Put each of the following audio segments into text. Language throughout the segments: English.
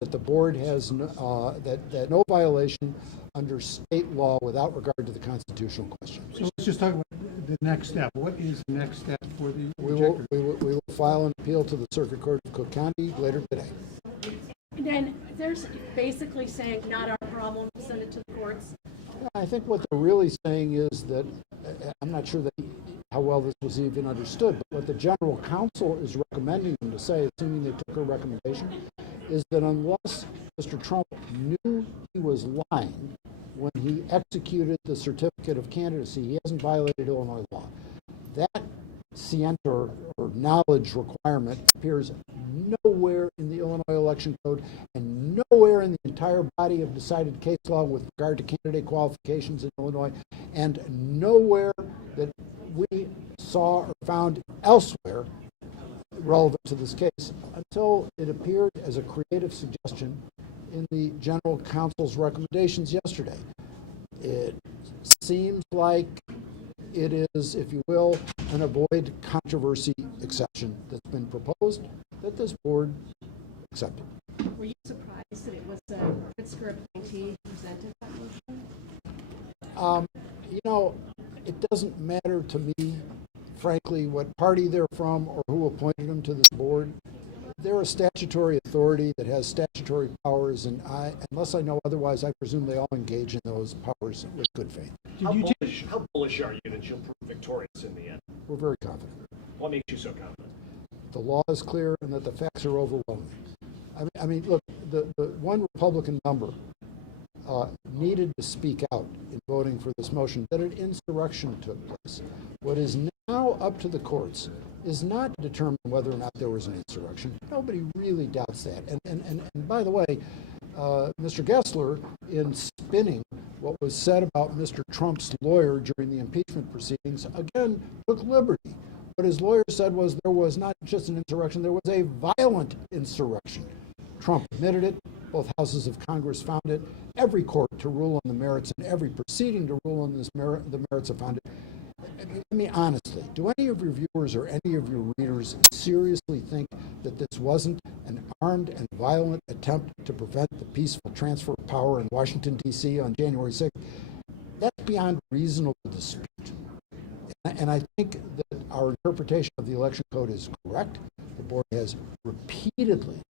that the board has that no violation under state law without regard to the constitutional question. So let's just talk about the next step. What is the next step for the We will file an appeal to the Circuit Court of Cook County later today. And then there's basically saying, not our problem, send it to the courts. I think what they're really saying is that, I'm not sure how well this was even understood, but what the general counsel is recommending them to say, assuming they took her recommendation, is that unless Mr. Trump knew he was lying when he executed the certificate of candidacy, he hasn't violated Illinois law. That scienter or knowledge requirement appears nowhere in the Illinois Election Code and nowhere in the entire body of decided case law with regard to candidate qualifications in Illinois, and nowhere that we saw or found elsewhere relevant to this case until it appeared as a creative suggestion in the general counsel's recommendations yesterday. It seems like it is, if you will, an avoid controversy exception that's been proposed that this board accepted. Were you surprised that it was a Pritzker appointee who presented that motion? It doesn't matter to me, frankly, what party they're from or who appointed them to this board. They're a statutory authority that has statutory powers, and unless I know otherwise, I presume they all engage in those powers with good faith. How bullish are you that you'll prove victorious in the end? We're very confident. What makes you so confident? The law is clear and that the facts are overwhelming. I mean, look, the one Republican member needed to speak out in voting for this motion that an insurrection took place. What is now up to the courts is not to determine whether or not there was an insurrection. Nobody really doubts that. And by the way, Mr. Gessler, in spinning what was said about Mr. Trump's lawyer during the impeachment proceedings, again took liberty. What his lawyer said was there was not just an insurrection, there was a violent insurrection. Trump admitted it. Both houses of Congress found it. Every court to rule on the merits and every proceeding to rule on the merits have found it. I mean, honestly, do any of your viewers or any of your readers seriously think that this wasn't an armed and violent attempt to prevent the peaceful transfer of power in Washington, D.C. on January 6th? That's beyond reasonable dispute. And I think that our interpretation of the election code is correct. The board has repeatedly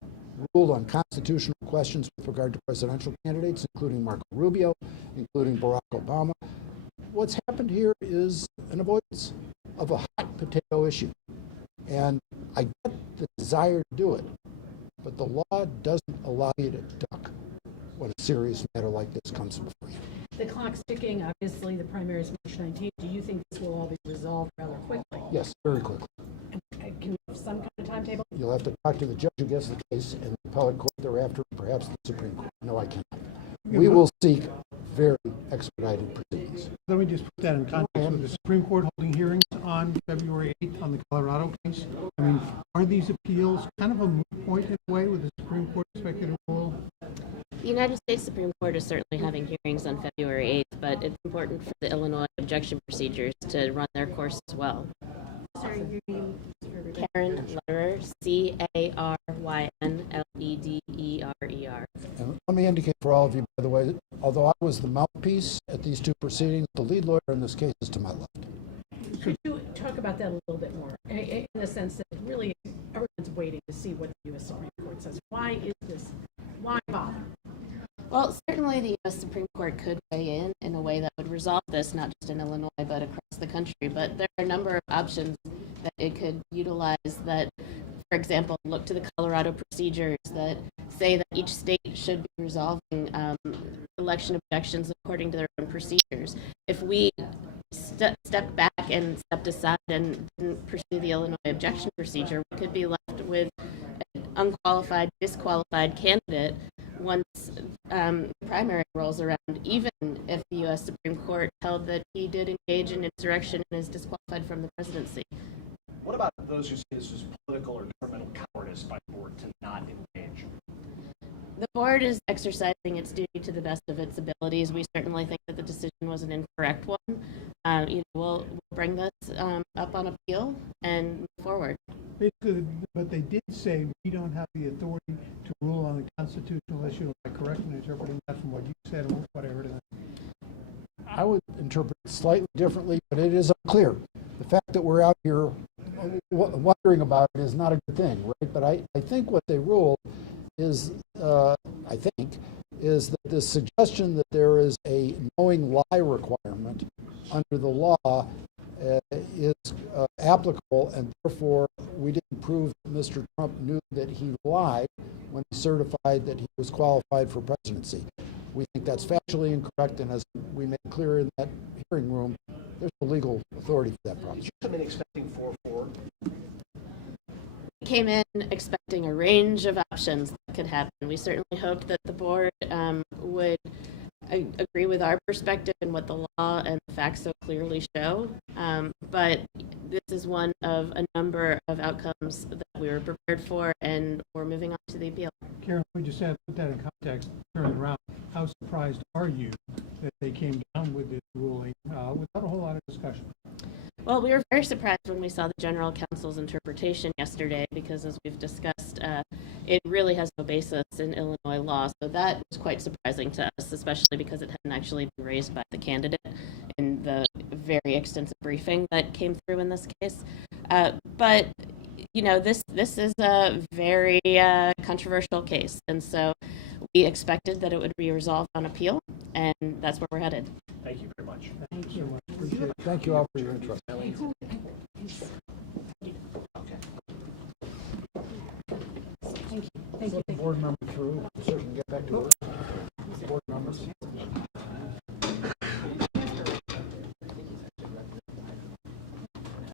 ruled on constitutional questions with regard to presidential candidates, including Marco Rubio, including Barack Obama. What's happened here is an avoidance of a hot potato issue. And I get the desire to do it, but the law doesn't allow you to duck when a serious matter like this comes before you. The clock's ticking. Obviously, the primary is March 19th. Do you think this will all be resolved rather quickly? Yes, very quickly. Can you have some kind of timetable? You'll have to talk to the judge who gets the case and the appellate court thereafter, perhaps the Supreme Court. No, I cannot. We will seek very expedited proceedings. Let me just put that in context with the Supreme Court holding hearings on February 8th on the Colorado case. I mean, are these appeals kind of a moot point in a way with the Supreme Court expected to rule? The United States Supreme Court is certainly having hearings on February 8th, but it's important for the Illinois objection procedures to run their course as well. Sorry, your name for everybody. Karen Lederer, Carynledderer. And let me indicate for all of you, by the way, although I was the mouthpiece at these two proceedings, the lead lawyer in this case is to my left. Could you talk about that a little bit more, in the sense that really everyone's waiting to see what the U.S. Supreme Court says? Why is this? Why bother? Well, certainly the U.S. Supreme Court could weigh in a way that would resolve this, not just in Illinois, but across the country. But there are a number of options that it could utilize that, for example, look to the Colorado procedures that say that each state should be resolving election objections according to their own procedures. If we stepped back and stepped aside and didn't pursue the Illinois objection procedure, we could be left with an unqualified, disqualified candidate once primary rolls around, even if the U.S. Supreme Court held that he did engage in insurrection and is disqualified from the presidency. What about those who say this was political or governmental cowardice by the board to not engage? The board is exercising its duty to the best of its abilities. We certainly think that the decision was an incorrect one. We'll bring this up on appeal and move forward. Basically, but they did say we don't have the authority to rule on the constitutional issue. Am I correct in interpreting that from what you said and what I heard? I would interpret it slightly differently, but it is unclear. The fact that we're out here wondering about it is not a good thing, right? But I think what they ruled is, is that the suggestion that there is a knowing lie requirement under the law is applicable, and therefore we didn't prove that Mr. Trump knew that he lied when he certified that he was qualified for presidency. We think that's factually incorrect, and as we made clear in that hearing room, there's no legal authority for that proposition. Did you come in expecting 4-4? We came in expecting a range of options that could happen. We certainly hoped that the board would agree with our perspective and what the law and the facts so clearly show. But this is one of a number of outcomes that we were prepared for, and we're moving on to the appeal. Karen, we just had to put that in context, turn it around. How surprised are you that they came down with this ruling without a whole lot of discussion? Well, we were very surprised when we saw the general counsel's interpretation yesterday, because as we've discussed, it really has no basis in Illinois law. So that was quite surprising to us, especially because it hadn't actually been raised by the candidate in the very extensive briefing that came through in this case. But this is a very controversial case, and so we expected that it would be resolved on appeal, and that's where we're headed. Thank you very much. Thank you so much. Appreciate it. Thank you all for your interest. Thank you. Board member through, so we can get back to work. Board members.